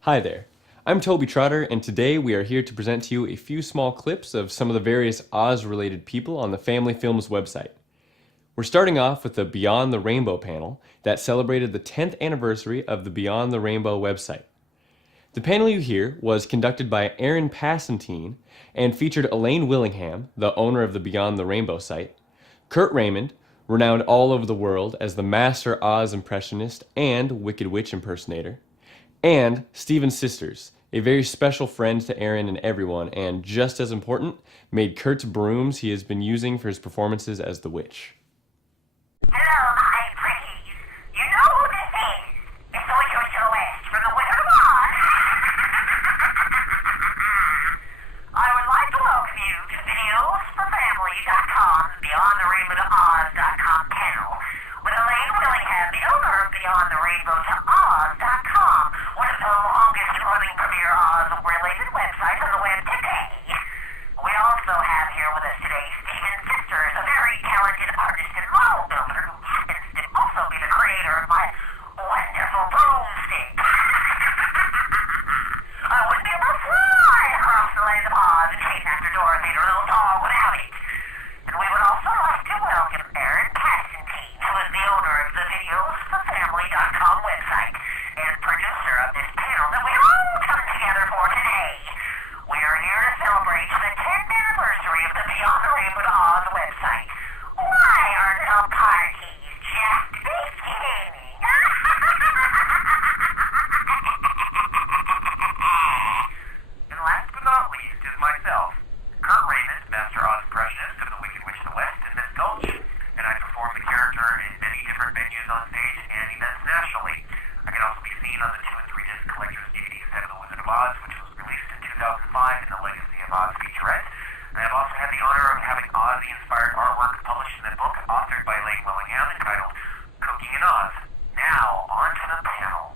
Hi there, I'm Toby Trotter, and today we are here to present to you a few small clips of some of the various Oz-related people on the Family Films website. We're starting off with the Beyond the Rainbow panel that celebrated the 10th anniversary of the Beyond the Rainbow website. The panel you hear was conducted by Aaron Pacentine and featured Elaine Willingham, the owner of the Beyond the Rainbow site, Kurt Raymond, renowned all over the world as the master Oz impressionist and Wicked Witch impersonator, and Steven's sisters, a very special friend to Aaron and everyone, and just as important, made Kurt's brooms he has been using for his performances as the witch. Hello, my pretties. You know who this is. It's the Wicked Witch West from the Wizard of Oz. I would like to welcome you to videosforfamily.com, BeyondTheRainbowToOz.com panel, with Elaine Willingham, the owner of BeyondTheRainbowToOz.com, one of the longest running premier Oz-related websites on the web today. We also have here with us today Steven's sisters, a very talented artist and model builder who happens to also be the creator of my wonderful broomstick. I wouldn't be able to fly across the land of Oz and chase after Dorothy and her little dog without it. And we would also like to welcome Aaron Pacentine, who is the owner of the videosforfamily.com website and producer of this panel that we're all coming together for today. We are here to celebrate the 10th anniversary of the Beyond the Rainbow to Oz website. Why are no parties just beginning? And last but not least is myself, Kurt Raymond, Master Oz impressionist of the Wicked Witch of the West and Miss Gulch, and I perform the character in many different venues on stage and events nationally. I can also be seen on the 2 and 3 disc collector's DVD set of The Wizard of Oz, which was released in 2005 in the Legacy of Oz featurette. And I've also had the honor of having Ozzy-inspired artwork published in a book authored by Elaine Willingham entitled Cooking in Oz. Now, on to the panel.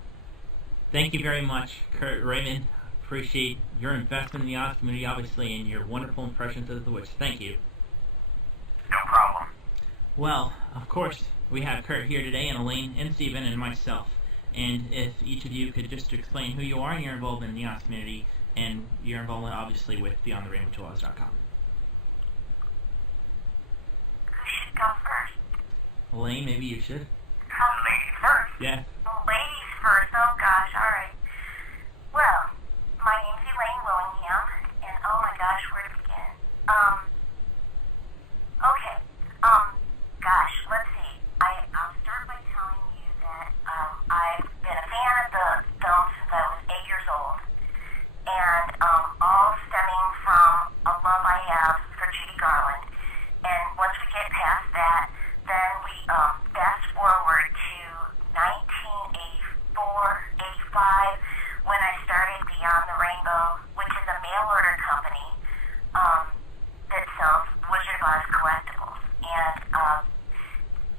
Thank you very much, Kurt Raymond. Appreciate your investment in the Oz community, obviously, and your wonderful impressions of the witch. Thank you. No problem. Well, of course, we have Kurt here today, and Elaine, and Steven, and myself. And if each of you could just explain who you are and your involvement in the Oz community, and your involvement, obviously, with BeyondTheRainbowToOz.com. Who should go first? Elaine, maybe you should. Ladies first. Yeah. Ladies first. Oh gosh. All right. Well, my name's Elaine Willingham, and oh my gosh, where to begin? Okay. Gosh, let's see. I'll start by telling you that I've been a fan of the film since I was 8 years old, and all stemming from a love I have for Judy Garland. And once we get past that, then we fast forward to 1984, 85, when I started Beyond the Rainbow, which is a mail order company that sells Wizard of Oz collectibles. And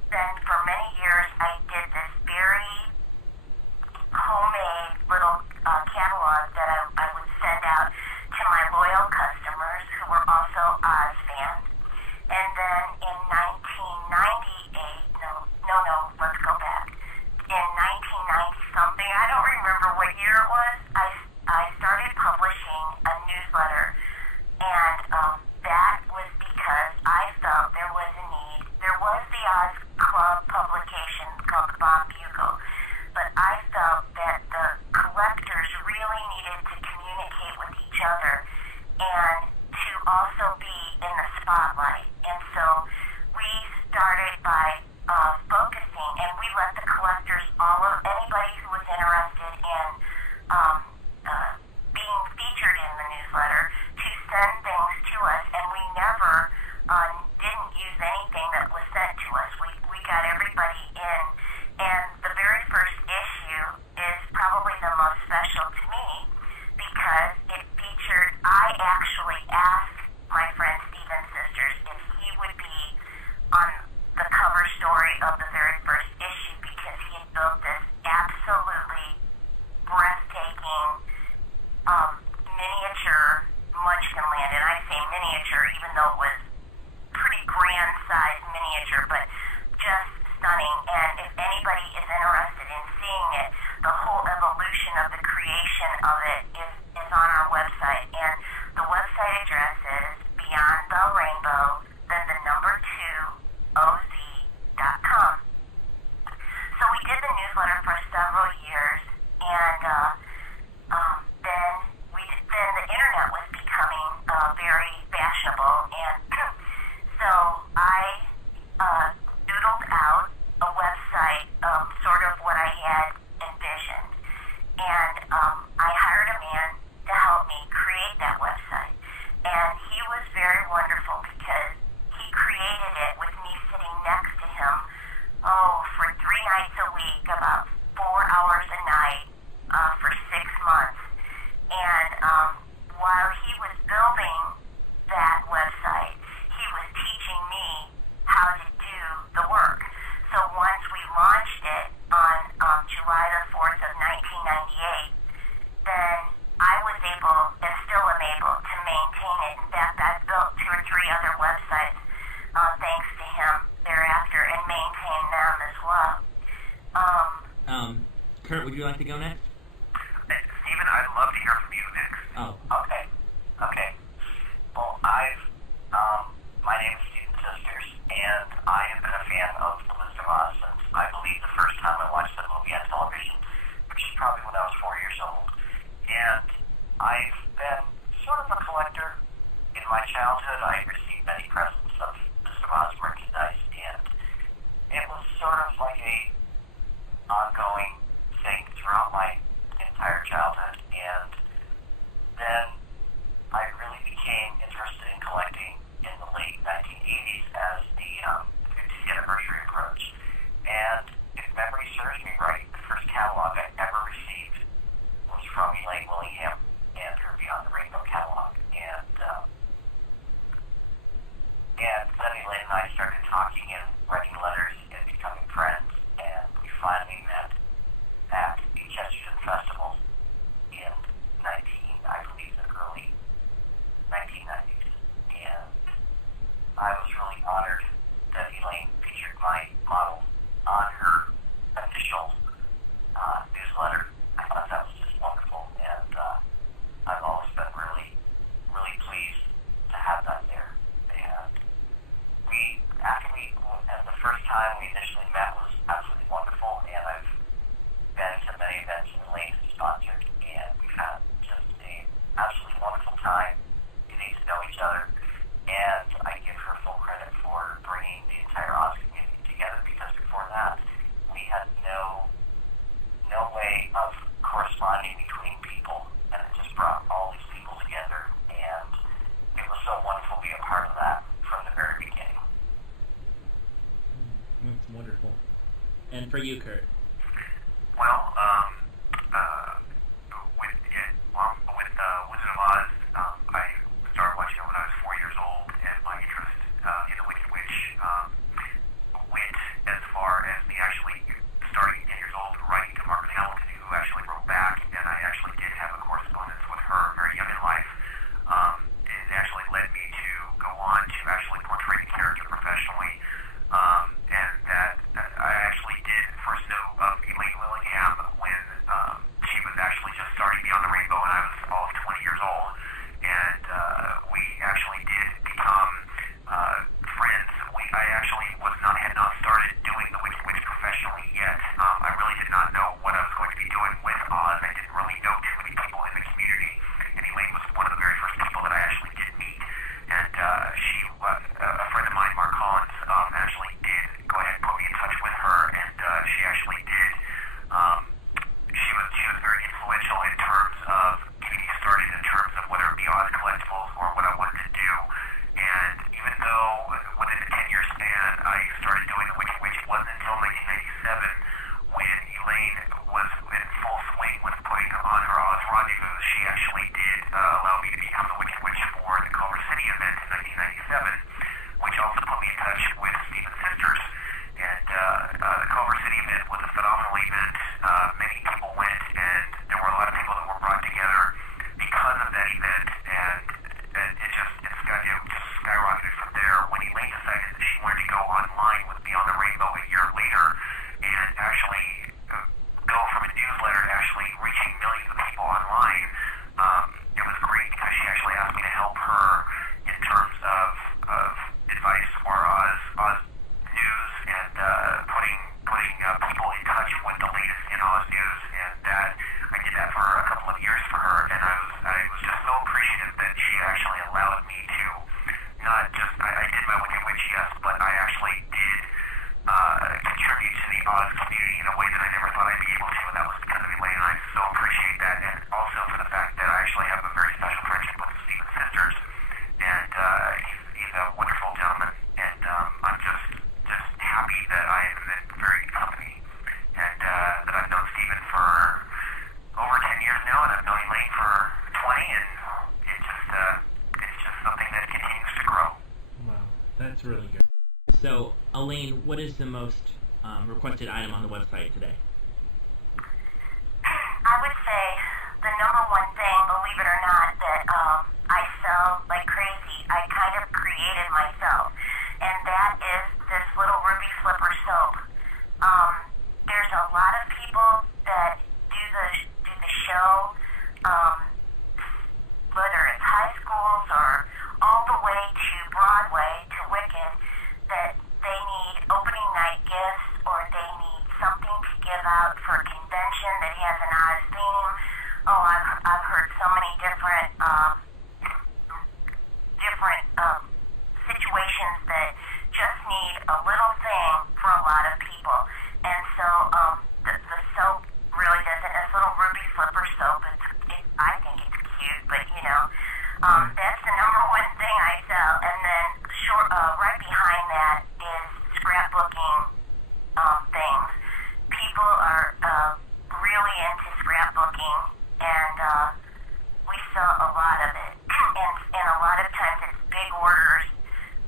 then for many years I did this very homemade little catalog that I would send out to my loyal customers who were also Oz fans. And then in 1998, let's go back. In 1990 something, I don't remember what year it was, I started publishing a newsletter. And that was because I felt there was a need. There was the Oz Club publication called the Bomb Bugle, but I felt that the collectors really needed to communicate with each other and to also be in the spotlight. And so we started by focusing, and we let the collectors, anybody who was interested in being featured in the newsletter, to send things to us, and we never didn't use anything that was sent to us. We got everybody in, and the very first issue is probably the most special to me because it featured, I actually asked my friend Steven's sisters if he would be on the cover story of the very first issue because he had built this absolutely breathtaking miniature muchkinland, and I say miniature even though it was pretty grand sized miniature, but stunning, and if anybody is interested in seeing it, the whole evolution of the creation of it is on our website, and the website address is Beyond the Rainbow, then the number 2oz.com. So we did the newsletter for several years, and then the internet was becoming very fashionable, and so I doodled out a website, sort of what I had envisioned, and I hired a man to help me create that website, and he was very wonderful because he created it with me sitting next to him, for 3 nights a week, about 4 hours a night, for 6 months. And while he was building that website, he was teaching me how to do the work. So once we launched it on July the 4th of 1998, then I was able, and still am able, to maintain it. In fact, I've built 2 or 3 other websites thanks to him thereafter, and maintain them as well. Kurt, would you like to go next? Stephen, I'd love to hear from you next. Oh. Okay. Well, my name is Stephen Sisters, and I have been a fan of The Wizard of Oz since, I believe, the first time I watched that movie on television, which is probably when I was 4 years old. And I've been sort of a collector. In my childhood, I received many presents of Wizard of Oz merchandise, and it was sort of like a ongoing thing throughout my entire childhood. And then I really became interested in collecting in the late 1980s as the 50th anniversary approached. And if memory serves me right, the first catalog I ever received was from Elaine Willingham and her Beyond the Rainbow catalog. And then Elaine and I started talking and writing letters and becoming friends. And we finally met at the Chesterton Festival in I believe, the early 1990s. And I was really honored that Elaine featured my model on her initial newsletter. I thought that was just wonderful, and I've always been really, really pleased to have that there. And the first time we initially met was absolutely wonderful, and I've been to many events that Elaine has sponsored, and we've had just an absolutely wonderful time getting to know each other. And I give her full credit for bringing the entire Oz community together, because before that, we had no way of corresponding between people, and it just brought all these people together, and it was so wonderful to be a part of that from the very beginning. That's wonderful. And for you, Kurt? Well, with Wizard of Oz, I started watching it when I was 4 years old, and my interest in the Wicked Witch went as far as me actually starting 10 years old, writing to Margaret Hamilton, who actually wrote back, and I actually did have a correspondence with her very young in life. It actually led me to go on to actually portray the character professionally, and that I actually did first know of Elaine Willingham when she was actually just starting Beyond the Rainbow, and I was all of 20 years old, and we actually did become friends. I actually had not started doing the Wicked Witch professionally yet. I really did not know what I was going to be doing with Oz. I didn't really know too many people in the community, and Elaine was one of the very first people that I actually did meet. And a friend of mine, Mark Collins, actually did go ahead and put me in touch with her, and she actually did. She was very influential in terms of getting me started in terms of whether it be Oz collectibles or what I wanted to do. And even though within a 10-year span I started doing the Wicked Witch, it wasn't until 1997 when Elaine was in full swing with putting on her Oz Rendezvous. She actually did allow me to become the Wicked Witch for the Culver City event in 1997, which also put me in touch with Stephen Sisters. And the Culver City event was a phenomenal event. Many people went, and there were a lot of people that were brought together because of that event, and it just skyrocketed from there when Elaine decided that she wanted to go online with Beyond the Rainbow. Elaine, what is the most requested item on the website today? I would say the number one thing, believe it or not, that I sell like crazy, I kind of created myself, and that is this little ruby flipper soap. There's a lot of people that do the show, whether it's high schools or all the way to Broadway to Wicked, that they need opening night gifts or they need something to give out for a convention that has an Oz theme. Oh, I've heard so many different situations that just need a little thing for a lot of people. And so the soap really doesn't. This little ruby flipper soap, I think it's cute, but that's the number one thing I sell. And then right behind that is scrapbooking things. People are really into scrapbooking, and we sell a lot of it. And a lot of times it's big orders.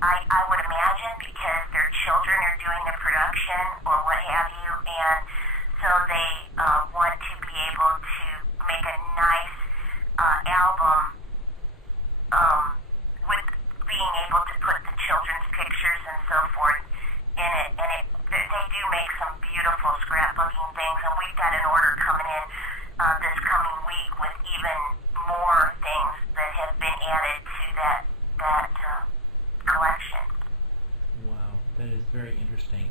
I would imagine because their children are doing the production or what have you, and so they want to be able to make a nice album with being able to put the children's pictures and so forth in it. And they do make some beautiful scrapbooking things, and we've got an order coming in this coming week with even more things that have been added to that collection. Wow, that is very interesting.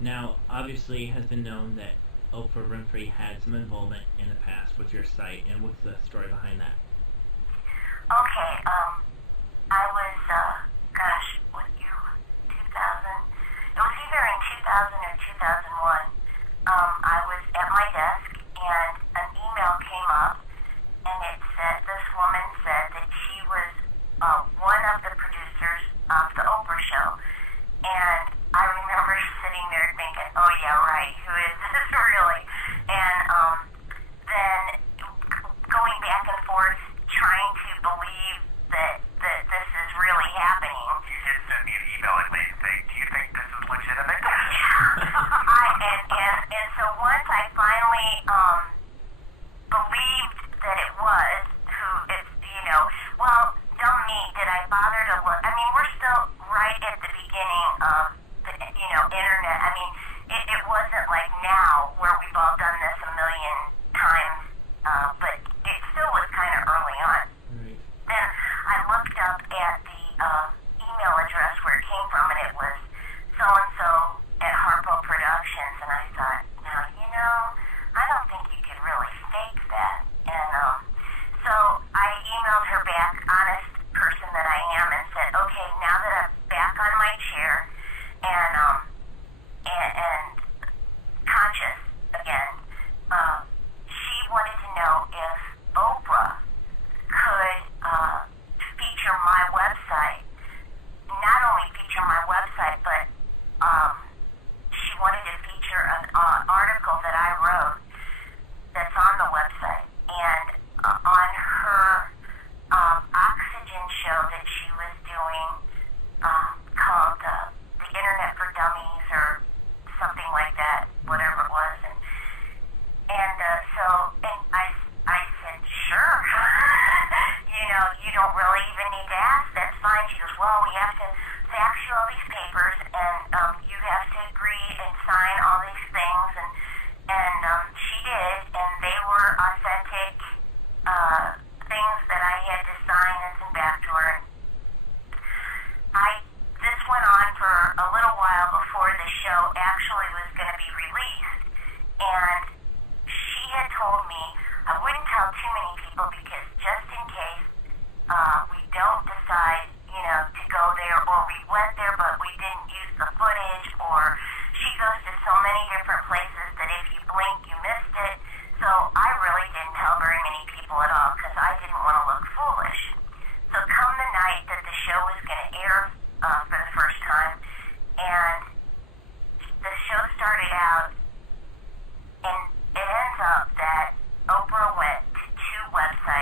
Now, obviously, it has been known that Oprah Winfrey had some involvement in the past with your site, and what's the story behind that? Okay, I was, what year? 2000? It was either in 2000 or 2001. I was at my desk, and an email came up, and it said, this woman said that she was one of the producers of the Oprah show. And I remember sitting there thinking, oh yeah, right, who is this really? And then going back and forth, trying to believe that this is really happening. You did send me an email and say, do you think this is legitimate? And so once I finally believed that it was, well, dumb me, did I bother to look? I mean, we're still right at the beginning of the, internet. I mean, it wasn't like now where we've all done this a million times, but it still was kind of early on. Right. Then I looked up at the email address where it came from, and it was so-and-so at Harpo Productions, and I thought, now, I don't think you could really fake that. And so I emailed her back, honest person that I am, and said, okay, now that I'm back on my chair and conscious again, she wanted to know if Oprah could feature my website. Not only feature my website, but she wanted to feature an article that I wrote that's on the website. And on her oxygen show that she was doing called The Internet for Dummies or something like that, whatever it was. And I said, sure. You don't really even need to ask. That's fine. She goes, well, we have to fax you all these papers, and you have to agree and sign all these things. And she did, and they were authentic things that I had to sign and send back to her. This went on for a little while before the show actually was going to be released, and she had told me I wouldn't tell too many people because just in case we don't decide, to go there, or we went there but we didn't use the footage, or she goes to so many different places that if you blink, you missed it. So I really didn't tell very many people at all because I didn't want to look foolish. So come the night that the show was going to air for the first time, and the show started out, and it ends up that Oprah went to two websites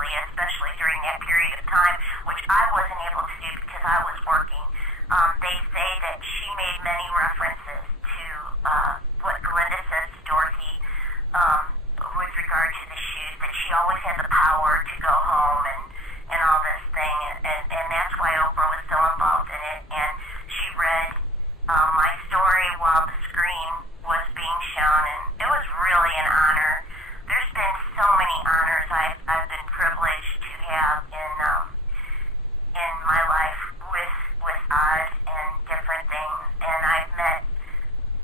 obviously, especially during that period of time, which I wasn't able to do because I was working. They say that she made many references to what Glinda says to Dorothy with regard to the shoes, that she always had the power to go home and all this thing, and that's why Oprah was so involved in it. And she read my story while the screen was being shown, and it was really an honor. There's been so many honors I've been privileged to have in my life with Oz and different things, and I've met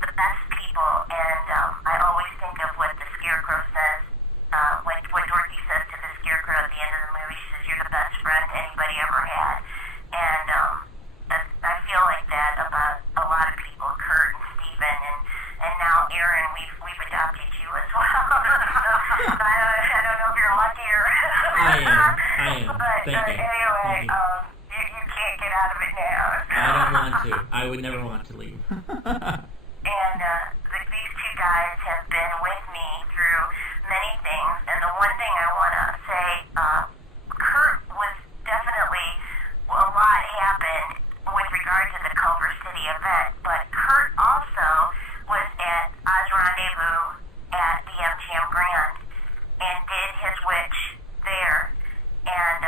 the best people, and I always think of what the Scarecrow says, what Dorothy says to the Scarecrow at the end of the movie. She says, "You're the best friend anybody ever had," and I feel like that about a lot of people, Kurt and Steven, and now Aaron, we've adopted you as well. So I don't know if you're lucky or... I am. But Thank you. anyway, Thank you. you can't get out of it now. I don't want to. I would never want to leave. And these two guys have been with me through many things. And the one thing I want to say, Kurt was definitely, well, a lot happened with regard to the Culver City event, but Kurt also was at Oz Rendezvous at the MGM Grand and did his witch there, and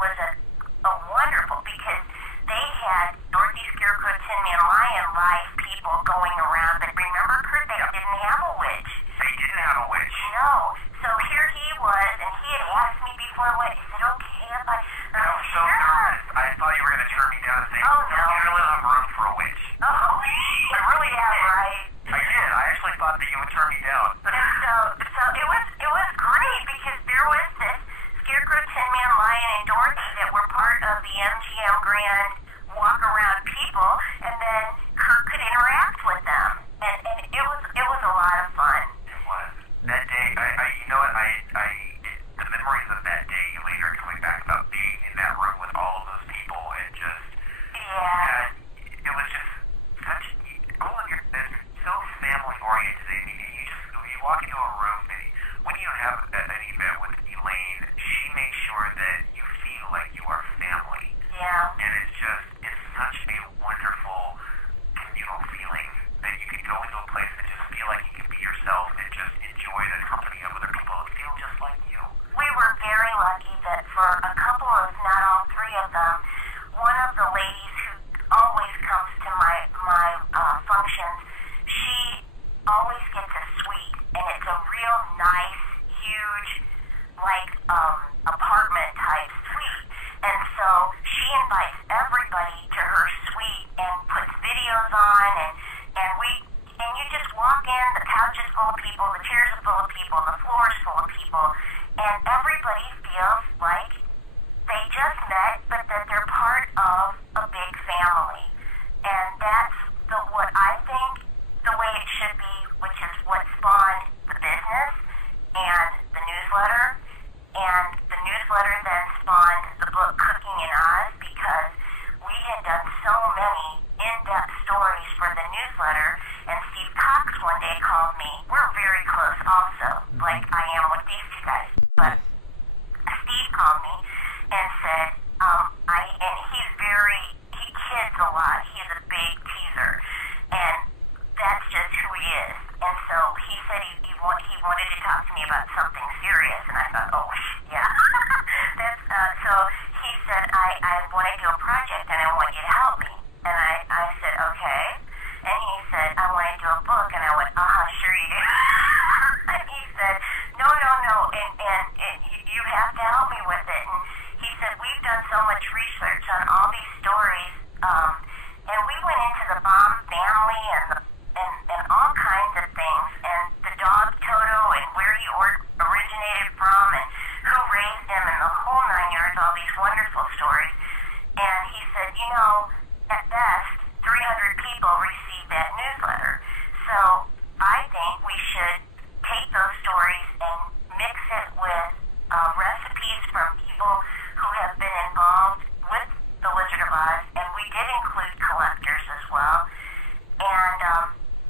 was a wonderful, because they had Dorothy, Scarecrow, Tin Man, Lion Life people going around. But remember, Kurt, they didn't have a witch. They didn't have a witch. No. So here he was, and he had asked me before I went, is it okay if I... I was so nervous. I thought you were going to turn me down and say, Oh, no. "You really have room for a witch." Oh, I really have, right? I did. I actually thought that you would turn me down. So it was great, because there was this Scarecrow, Tin Man, Lion, and Dorothy that were part of the MGM Grand walk around people, and then Kurt could interact with them, and it was a lot of fun. It was. That day, you know what, the memories of that day later coming back about being in that room with all of those people and just, Yeah. it was just such, all of your, it's so family oriented. I mean, you walk into a room, and when you have an event with Elaine, she makes sure that you feel like you are family. Yeah. And it's such a wonderful communal feeling that you can go into a place and just feel like you can be yourself and just enjoy the company of other people who feel just like you. We were very lucky that for a couple of, not all three of them, one of the ladies who always comes to my functions, she always gets a suite, and it's a real nice, huge, like, apartment type suite. And so she invites everybody to her suite and puts videos on, and you just walk in, the couch is full of people, the chairs are full of people, the floor is full of people, and everybody feels like they just met, but that they're part of a big family. And that's what I think the way it should be, which is what spawned the business and the newsletter. And the newsletter then spawned the book Cooking in Oz, because we had done so many in-depth stories for the newsletter, and Steve Cox one day called me. We're very close also, like I am with these two guys. But Steve called me and said, and he kids a lot. He's a big teaser, and that's just who he is. And so he said he wanted to talk to me about something serious, and I thought, oh, yeah. So he said, I want to do a project, and I want you to help me. And I said, okay. And he said, I want to do a book, and I went, sure you do. And he said, no, and you have to help me with it. And he said, we've done so much research on all these stories, and we went into the Baum family and all kinds of things, and the dog Toto, and where he originated from, and who raised him, and the whole 9 yards, all these wonderful stories. And he said, at best, 300 people received that newsletter. So I think we should take those stories and mix it with recipes from people who have been involved with the Wizard of Oz, and we did include collectors as well. And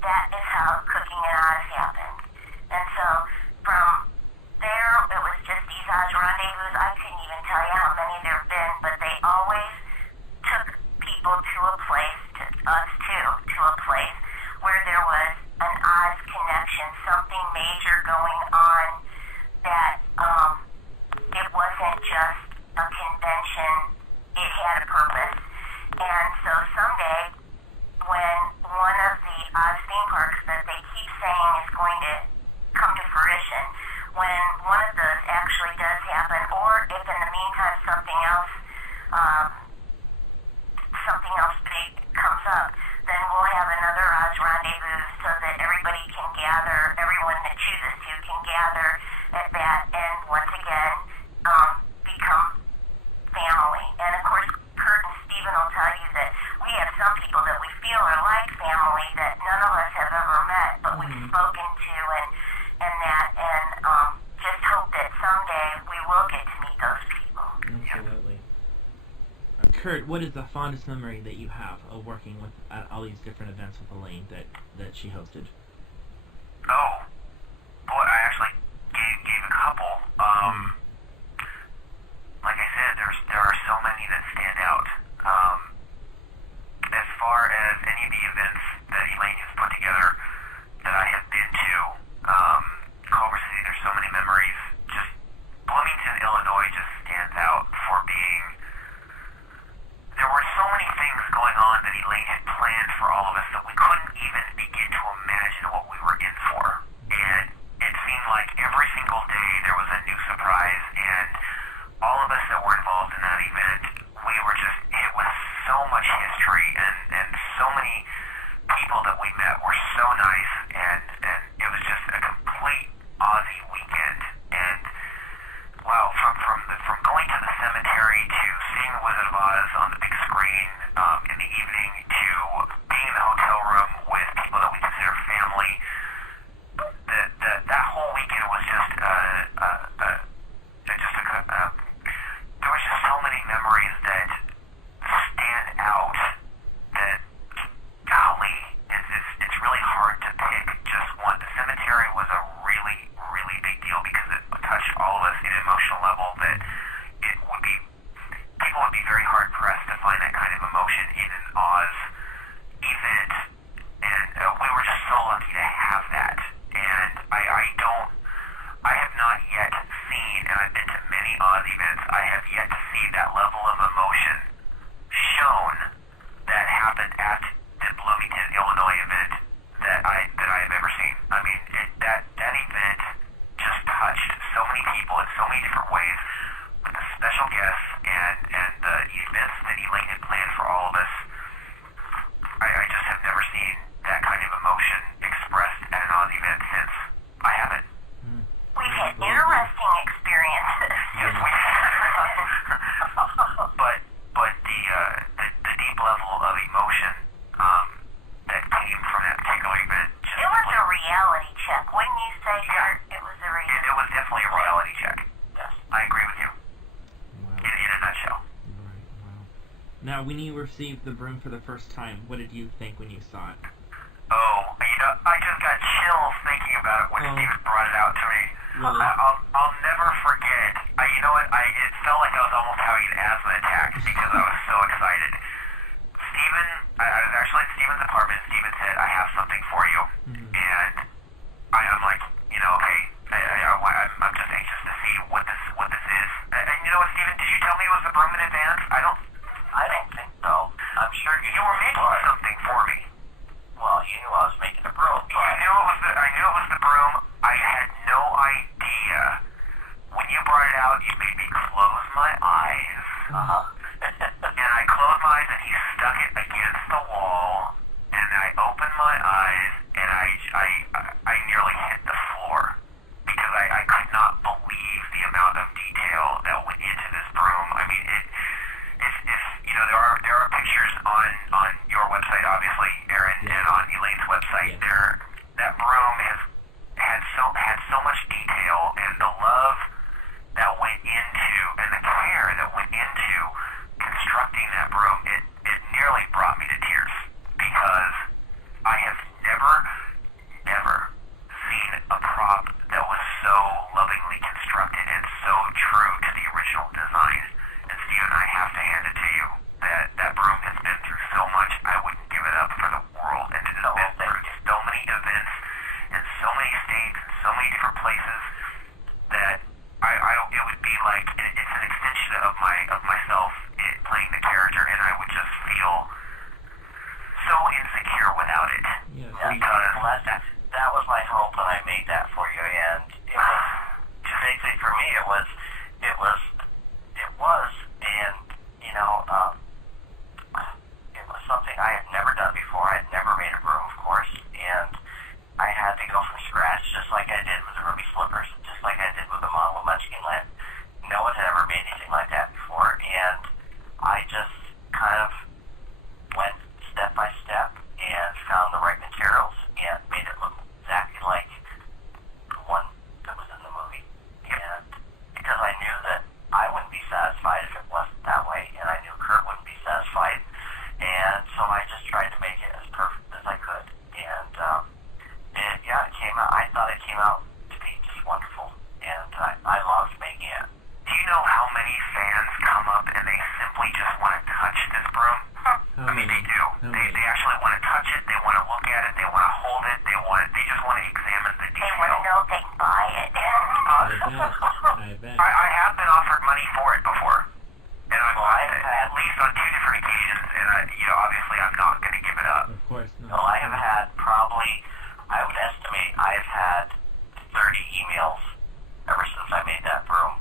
that is how Cooking in Oz happened. And so from there, it was just these Oz Oz rendezvous, I couldn't even tell you how many there have been, but they always took people to a place, to a place where there was an Oz connection, something major going on, that it wasn't just a convention, it had a purpose. And so someday, when one of the Oz theme parks that they keep saying is going to come to fruition, when one of those actually does happen, or if in the meantime something else big comes up, then we'll have another Oz rendezvous so that everybody can gather, everyone that chooses to can gather at that, and once again become family. And of course, Kurt and Stephen will tell you that we have some people that we feel are like family that none of us have ever met, but we've spoken to, and just hope that someday we will get to meet those people. Absolutely. Kurt, what is the fondest memory that you have of working with at all these different events with Elaine that she hosted? Oh, boy, I actually gave a couple. Like I said, there are so many that stand out. As far as any of the events that Elaine has put together that I have been to, Culver City, there's so many memories. Just Bloomington, Illinois just stands out for being... There were so many things going on that Elaine had planned for all of us that we couldn't even begin to imagine what we were in for. And it seemed like every single day there was a new surprise, and all of us that were involved in that event, we were just hit with so much history, and so many people that we met were so nice, and it was just a complete Aussie weekend. And wow, from going to the cemetery to seeing Wizard of Oz on the big screen in the evening to being in the hotel room with people that we consider family, that whole weekend was just there was just so many memories that stand out that, golly, it's really hard to pick just one. The cemetery was a really, really big deal because it touched all of us in an emotional level that people would be very hard pressed to find that kind of emotion in an Oz event, and we were just so lucky to have that. And I have not yet seen, and I've been to many Oz events, I have yet to see that level of emotion shown that happened at the Bloomington, Illinois event that I have ever seen. I mean, that event just touched so many people in so many different ways with the special guests and the events that Elaine had planned for all of us. I just have never seen that kind of emotion expressed at an Oz event since. I haven't. We've had interesting experiences. Yes, we have. But the deep level of emotion that came from that particular event just It was a reality check, wouldn't you say, Kurt? It was a reality. It was definitely a reality check. Yes, I agree with you. Wow. In a nutshell. Right, wow. Now, when you received the broom for the first time, what did you think when you saw it? Oh, I just got chills thinking about it when Steve brought it out to me. Really? I'll never forget. You know what? It felt like I was almost having an asthma attack because I was so excited. Steven, I was actually at Steven's apartment. Steven said, "I have something for you," and I'm like, okay. I'm just anxious to see what this is. And you know what, Steven? Did you tell me it was the broom in advance? I don't think so. I'm sure you were making something for me. Well, you knew I was making a broom. I knew it was the broom. I had no idea. When you brought it out, you made me close my eyes. And I closed my eyes, and he stuck it against the wall. And I opened my eyes, and I nearly hit the floor because I could not believe the amount of detail that went into this broom. I mean, there are pictures on your website, obviously, Aaron, and on Elaine's website. That broom had so much detail, and the love that went into, and the care that went into constructing that broom. It original design. And Steven, I have to hand it to you. That broom has been through so much, I wouldn't give it up for the world. And it has been through so many events and so many states and so many different places that it would be like it's an extension of myself playing the character, and I would just feel so insecure without it. Yeah. Because that was my hope when I made that for you, and it was just basically for me. It was, and you know, it was something I had never done before. I had never made a broom, of course, and I had to go from scratch, just like I did with the Ruby Slippers, just like I did with the model of Muchkinland. No one had ever made anything like that before, and I just kind of went step by step and found the right materials and made it look exactly like the one that was in the movie. And because I knew that I wouldn't be satisfied if it wasn't that way, and I knew Kurt wouldn't be satisfied, and so I just tried to make it as perfect as I could. And it came out. I thought it came out to be just wonderful, and I loved making it. do you know how many fans come up and they simply just want to touch this broom? I mean, they do. They actually want to touch it. They want to look at it. They want to hold it. They just want to examine the They want to detail. know if they can buy it. I bet. I have been offered money for it before, and I've at least on 2 different occasions. And obviously, I'm not going to give it up. Of course not. Well, I have had probably, I would estimate, I've had 30 emails ever since I made that broom,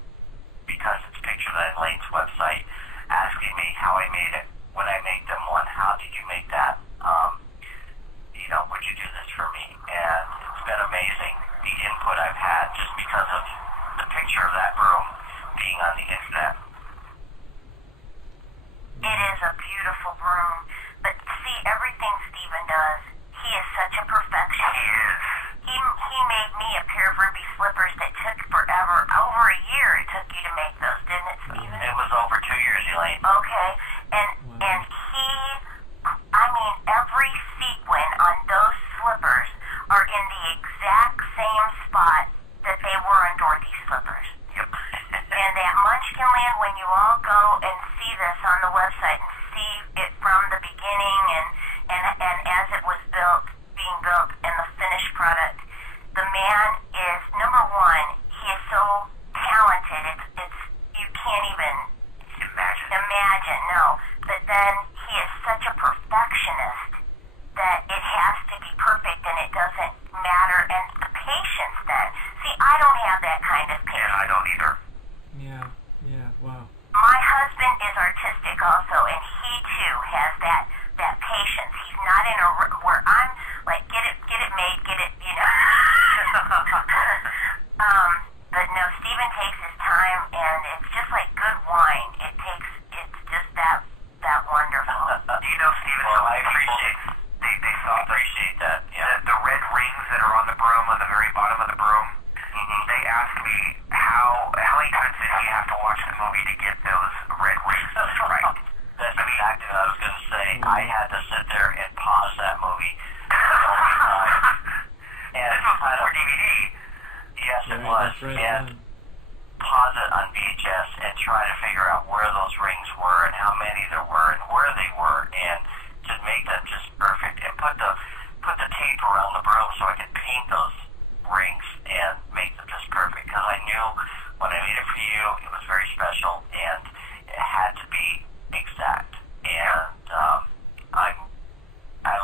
because it's pictured on Elaine's website, asking me how I made it. When I make them one, how did you make that? Would you do this for me? And it's been amazing, the input I've had just because of the picture of that broom being on the internet. It is a beautiful broom. But see, everything Steven does, he is such a perfectionist. He made me a pair of ruby slippers that took forever. Over a year it took you to make those, didn't it, Steven? It was over 2 years, Elaine. Okay. And every sequin on those slippers are in the exact same spot that they were on Dorothy's slippers. Yep. And that Munchkinland, when you all go and see this on the website and see it from the beginning and as it was being built and the finished product, the man is, number one, he is so talented. It's you can't even imagine, no. But then he is such a perfectionist that it has to be perfect and it doesn't matter. And the patience then. See, I don't have that kind of patience. And I don't either. Yeah, wow. My husband is artistic also, and he too has that patience. He's not in a where I'm like, get it made, get it, But no, Steven takes his time, and it's just like good wine. It's just that wonderful. Do you know, Steven, Well, how I appreciate they saw that. Yeah. the red rings that are on the broom, on the very bottom of the broom? They asked me how many times did he have to watch the movie to get those red rings right? That's exactly what I was going to say. I had to sit there and pause that movie the whole time. And This was before DVD. yes, it Right, was. that's right. And pause it on VHS and try to figure out where those rings were and how many there were and where they were, and to make them just perfect, and put the tape around the broom so I could paint those rings and make them just perfect, because I knew when I made it for you, it was very special and it had to be exact. And I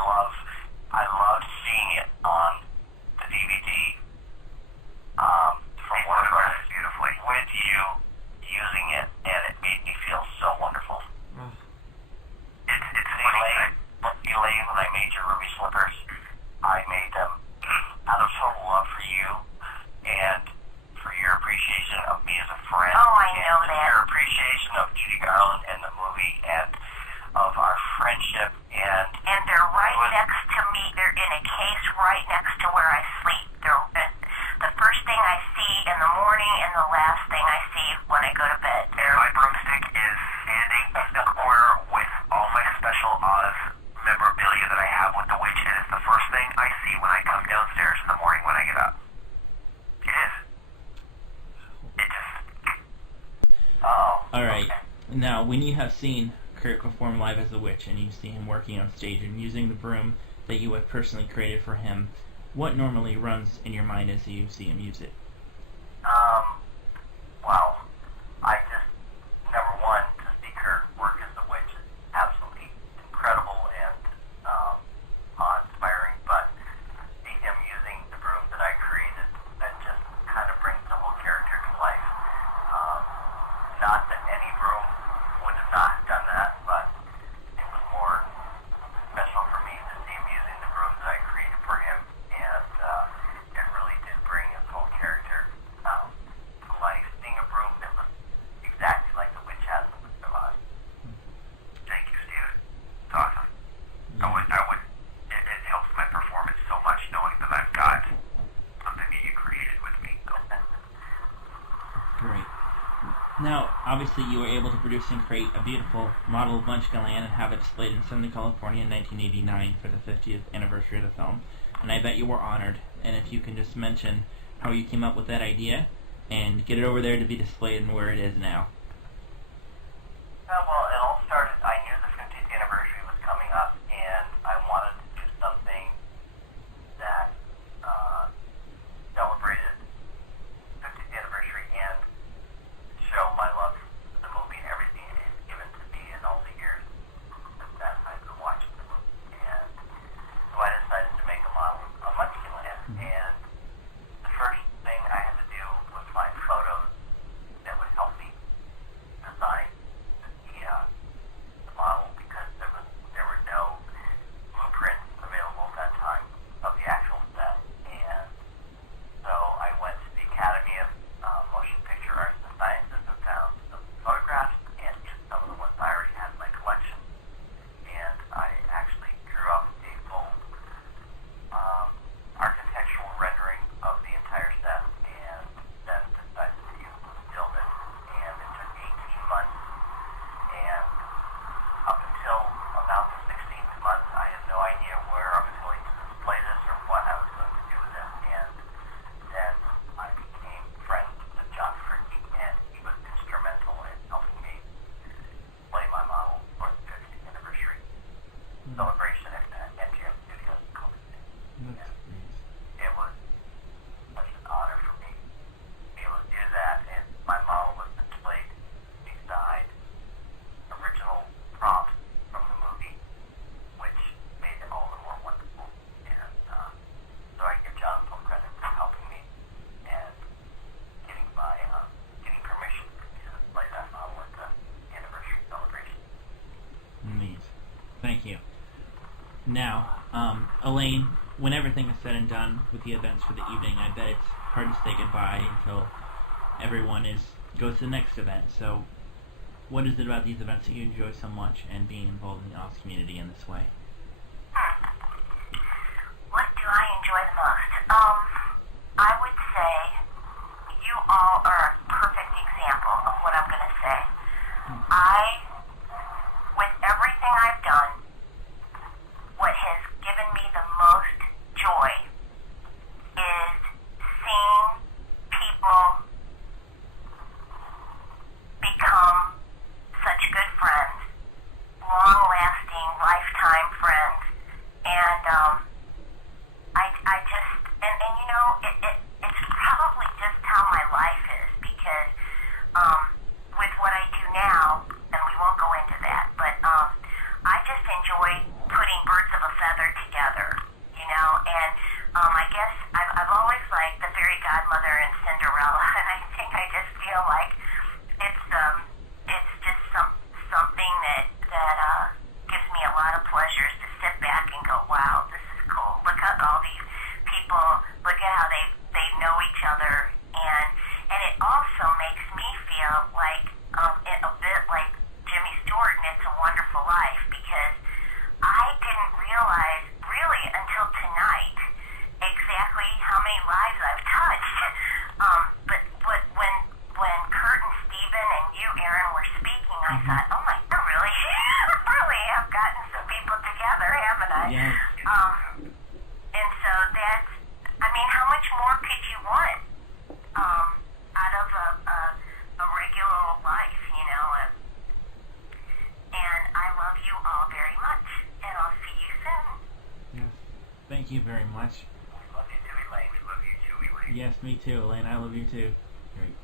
love seeing it on the DVD from one of us beautifully with you using it, and it made me feel so wonderful. Oh, All right. Now, when you have seen Kurt perform live as a witch, and you see him working on stage and using the broom that you have personally created for him, what normally runs in your mind as you see him use it? Well, I just, number one, to see Kurt work as a witch is absolutely incredible and awe-inspiring, but see him using the broom that I created, that just kind of brings the whole character to life. Not that any broom would have not done that, but it was more special for me to see him using the broom that I created for him, and it really did bring his whole character to life. Seeing a broom that was exactly like the witch has in the life. Thank you, Steven. It's awesome. It helps my performance so much knowing that I've got something that you created with me. Great. Now, obviously, you were able to produce and create a beautiful model of Muchkinland and have it displayed in Southern California in 1989 for the 50th anniversary of the film. And I bet you were honored. And if you can just mention how you came up with that idea and get it over there to be displayed and where it is now. Well, it all started, I knew the 50th anniversary was coming up, and I wanted to do something that celebrated the 50th anniversary and show my love for the movie and everything it has given to me in all the years that I've been watching the movie. And so I decided to make a model of Muchkinland, and the first thing I had to do was find photos that would help me design the model, because there were no blueprints available at that time of the actual set. And so I went to the Academy of Motion Picture Arts and Sciences and found some photographs and just some of the ones I already had in my collection. And I actually drew up a full architectural rendering of the entire set, and then decided to build it. And it took 18 months, and up until about the 16th month, I had no idea where I was going to display this or what I was going to do with it. And then I became friends with John Fricky, and he was instrumental in helping me display my model for the 50th anniversary celebration at MGM Studios in Culver City. It was such an honor for me to be able to do that, and my model was displayed beside original props from the movie, which made it all the more wonderful. And so I give John full credit for helping me and getting permission for me to display that model at the anniversary celebration. Neat. Thank you. Now, Elaine, when everything is said and done with the events for the evening, I bet it's hard to say goodbye until everyone goes to the next event. So, what is it about these events that you enjoy so much, and being involved in the Oz community in this way? What do I enjoy the most? I would say you all are a perfect example of what I'm going to say. With everything I've done, what has given me the most joy is seeing people become such good friends, long-lasting, lifetime friends, and I just, and you know, it's probably just how my life is, because with what I do now, and we won't go into that, but I just enjoy putting birds of a feather together, you know, and I guess I've always liked the fairy godmother and Cinderella, and I think I just feel like it's just something that gives me a lot of pleasures to sit back and go, wow, this is cool. Look at all these people. Look at how they know each other, and it also makes me feel like a bit like Jimmy Stewart in It's a Wonderful Life, because I didn't realize really until tonight exactly how many lives I've touched. But when Kurt and Steven and you, Aaron, were speaking, I thought, oh my, I really have gotten some people together, haven't I? Yes. And so that's, I mean, how much more could you want out of a regular life, you know? you very much. We love you too, Elaine. We love you too, Elaine. Yes, me too, Elaine. I love you too. Great.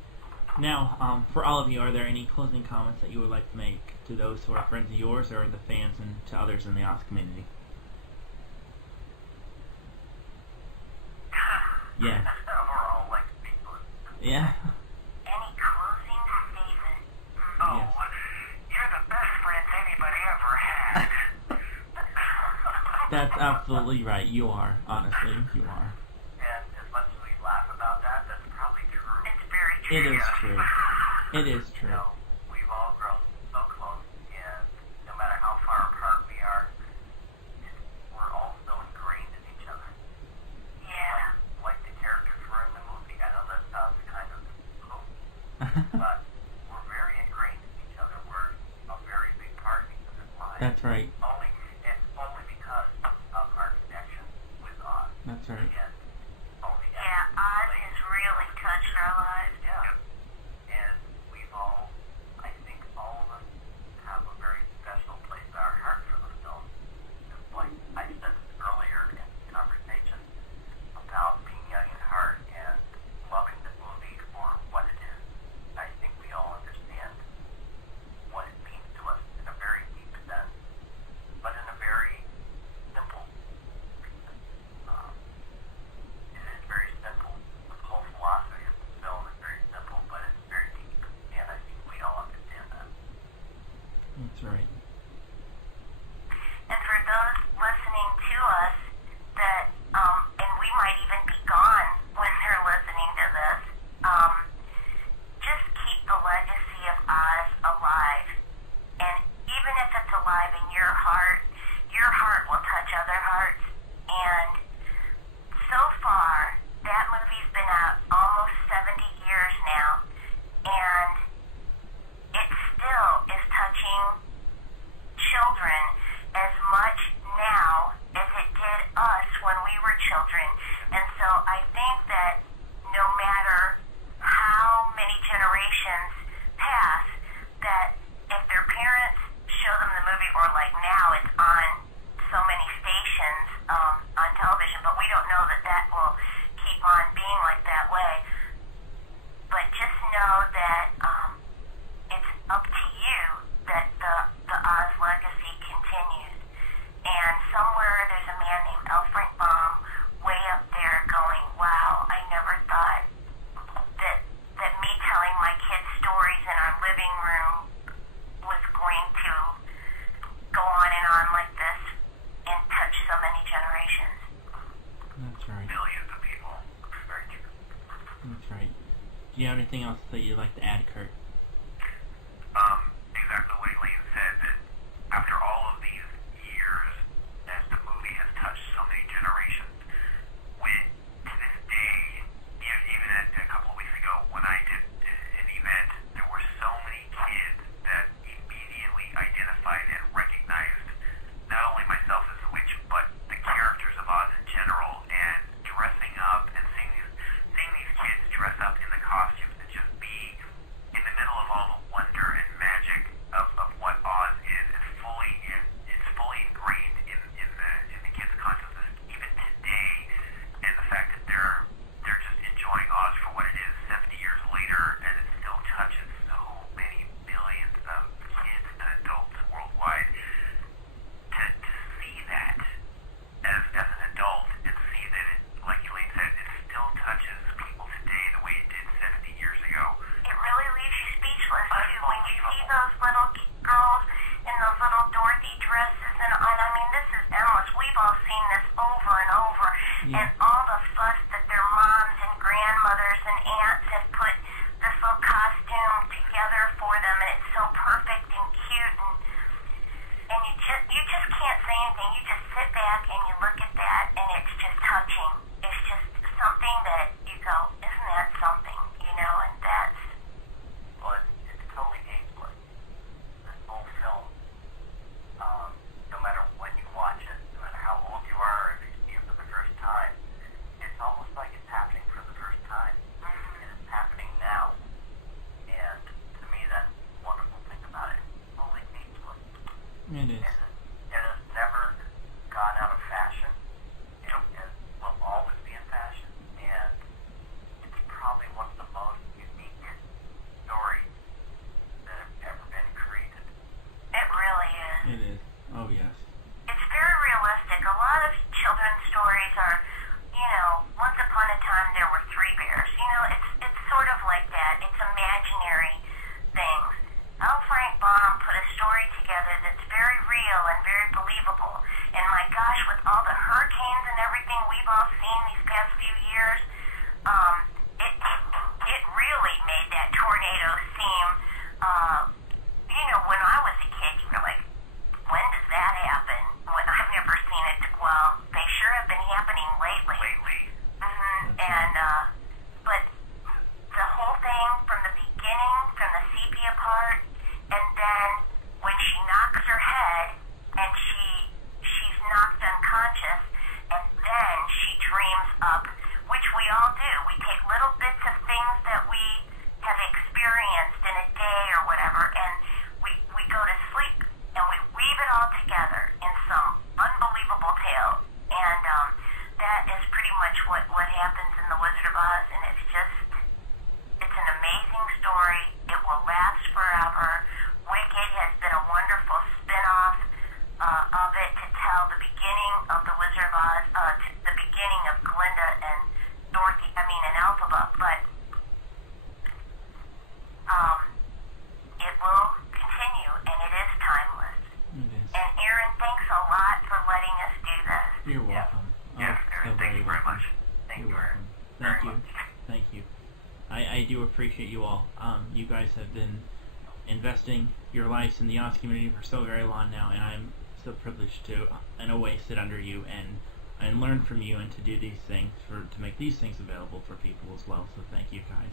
Now, for all of you, are there any closing comments that you would like to make to those who are friends of yours or the fans and to others in the Oz community? Yes. We're all like people. Yeah. Any closing statement? Oh, Yes. you're the best friends anybody ever had. That's absolutely right. You are. Honestly, you are. And as much as we laugh about that, that's probably true. It's very true. It is true. It is You true. know, we've all grown so close, and no matter how far apart we are, we're all so ingrained in each other. Yeah. Like the characters were in the movie. I know that sounds kind of cool, but we're very ingrained in each other. We're a very big part of each other's lives. That's right. It's only because of our connection with Oz. That's right. And only Yeah, Oz has really touched our lives. Yeah. And we've all, I think all of us have a very special place in our heart for the film. Just like I said earlier in conversation about being young at heart and loving the movie for what it is. I think we all understand what it means to us in a very deep sense, but in a very simple reason. It is very simple. The whole philosophy of the film is very simple, but it's very deep, and I think we all understand that. That's right. And for those listening to us that, and we might even be gone when they're listening to this, just keep the legacy of Oz alive. And even if it's alive in your heart will touch other hearts. And so far, that movie's been out almost 70 years now, and it still is touching children as much now as it did us when we were children. And so I think that no matter how many generations pass, that if their parents show them the movie, or like now it's on so many stations on television, but we don't know that that will keep on being like that way. But just know that it's up to you that the Oz legacy continues. And somewhere there's a man named Alfred Baum way up there going, wow, I never thought that me telling my kids stories in our living room was going to go on and on like this and touch so many generations. That's right. Millions of people. Very true. That's right. Do you have anything else that you'd like to add, Kurt? Exactly what Elaine said, that after all of these years, as the movie has touched so many generations, when to this day, even a couple of weeks ago, when I did an event, there were so many kids that immediately identified and recognized not only myself as the witch, but the characters of Oz in general, and dressing up and seeing these kids dress up in the costumes and just be in the middle of all the wonder and magic of what Oz is. It's fully ingrained in the kids' consciousness even today, and the fact that they're just enjoying Oz for what it is 70 years later, and it still touches so many millions of kids and adults worldwide. To see that as an adult and see that it, like Elaine said, it still touches people today the way it did 70 years ago. It really leaves you speechless too when you see those little girls in those little Dorothy dresses, and I mean, this is endless. We've all seen this over and over, and all the fuss that their moms and grandmothers and aunts have put this little costume together for them, and it's so perfect and cute, and you just can't say anything. You just sit back and you look at that, and it's just touching. It's just something that you go, isn't that something, you know? And that's Well, it's totally ageless. This whole film, no matter when you watch it, no matter how old you are, if you see it for the first time, it's almost like it's happening for the first time. And it's happening now. And to me, that's the wonderful thing about it. It's totally ageless. It is. And it has never gone out of fashion. You know, as Thank you. Thank you. I do appreciate you all. You guys have been investing your lives in the Oz community for so very long now, and I'm so privileged to, in a way, sit under you and learn from you and to do these things, to make these things available for people as well. So thank you, guys.